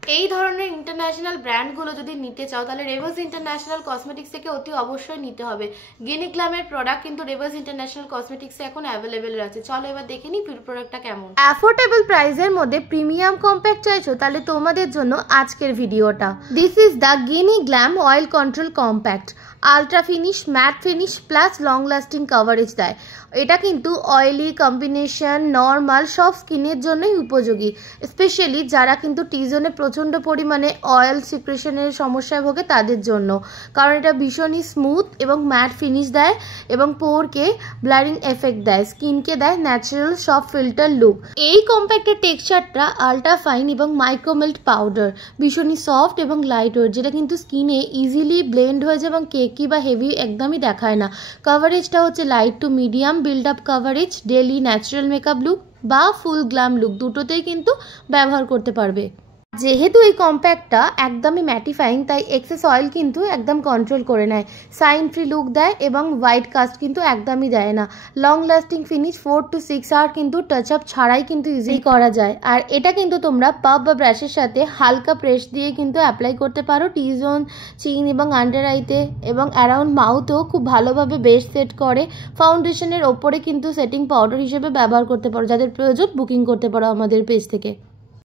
এই ধরনের ইন্টারন্যাশনাল ব্র্যান্ডগুলো যদি নিতে চাও তাহলে রেভাস ইন্টারন্যাশনাল কসমেটিক্স থেকে অতি অবশ্যই নিতে হবে। গিনিগ্লামের প্রোডাক্ট কিন্তু রেভাস ইন্টারন্যাশনাল কসমেটিক্সে এখন অ্যাভেলেবেল আছে। চলো এবার দেখে নিই প্রোডাক্টটা কেমন। অ্যাফোর্ডেবল প্রাইসের মধ্যে প্রিমিয়াম কম্প্যাক্ট চাইছো তাহলে তোমাদের জন্য আজকের ভিডিওটা। This is the Ginniglam oil control compact. Ultra finish, matte finish plus long lasting coverage দেয়। এটা কিন্তু অয়েলি, কম্বিনেশন, নর্মাল সব স্কিনের জন্যই উপযোগী। স্পেশালি যারা কিন্তু টি-জোনে প্রচণ্ড পরিমাণে অয়েল সিক্রেশনের সমস্যায় ভোগে তাদের জন্য, কারণ এটা ভীষণই স্মুথ এবং ম্যাট ফিনিশ দেয় এবং পোরকে ব্লারিং এফেক্ট দেয়, স্কিনকে দেয় ন্যাচারাল সফট ফিল্টার লুক। এই কম্প্যাক্টের টেক্সচারটা আলট্রা ফাইন এবং মাইক্রোমেল্ট পাউডার, ভীষণই সফট এবং লাইট ওয়েট, যেটা কিন্তু স্কিনে ইজিলি ব্লেন্ড হয়ে যায় এবং কেকি বা হেভি একদমই দেখায় না। কভারেজটা হচ্ছে light to medium build up coverage, daily natural makeup look বা ফুল গ্ল্যাম লুক দুটোতেই কিন্তু ব্যবহার করতে পারবে। যেহেতু এই কম্প্যাক্টটা একদমই ম্যাটিফাইং তাই এক্সেস অয়েল কিন্তু একদম কন্ট্রোল করে নেয়, সাইন ফ্রি লুক দেয় এবং হোয়াইট কাস্ট কিন্তু একদমই দেয় না। Long lasting finish 4 to 6 hour কিন্তু টাচ আপ ছাড়াই কিন্তু ইজিলি করা যায়। আর এটা কিন্তু তোমরা পাফ বা ব্রাশের সাথে হালকা প্রেস দিয়ে কিন্তু অ্যাপ্লাই করতে পারো টি জোন, চিন এবং আন্ডার আইতে এবং অ্যারাউন্ড মাউথও খুব ভালোভাবে বেস সেট করে। ফাউন্ডেশনের ওপরে কিন্তু সেটিং পাউডার হিসেবে ব্যবহার করতে পারো, যাদের প্রয়োজন বুকিং করতে পারো আমাদের পেজ থেকে।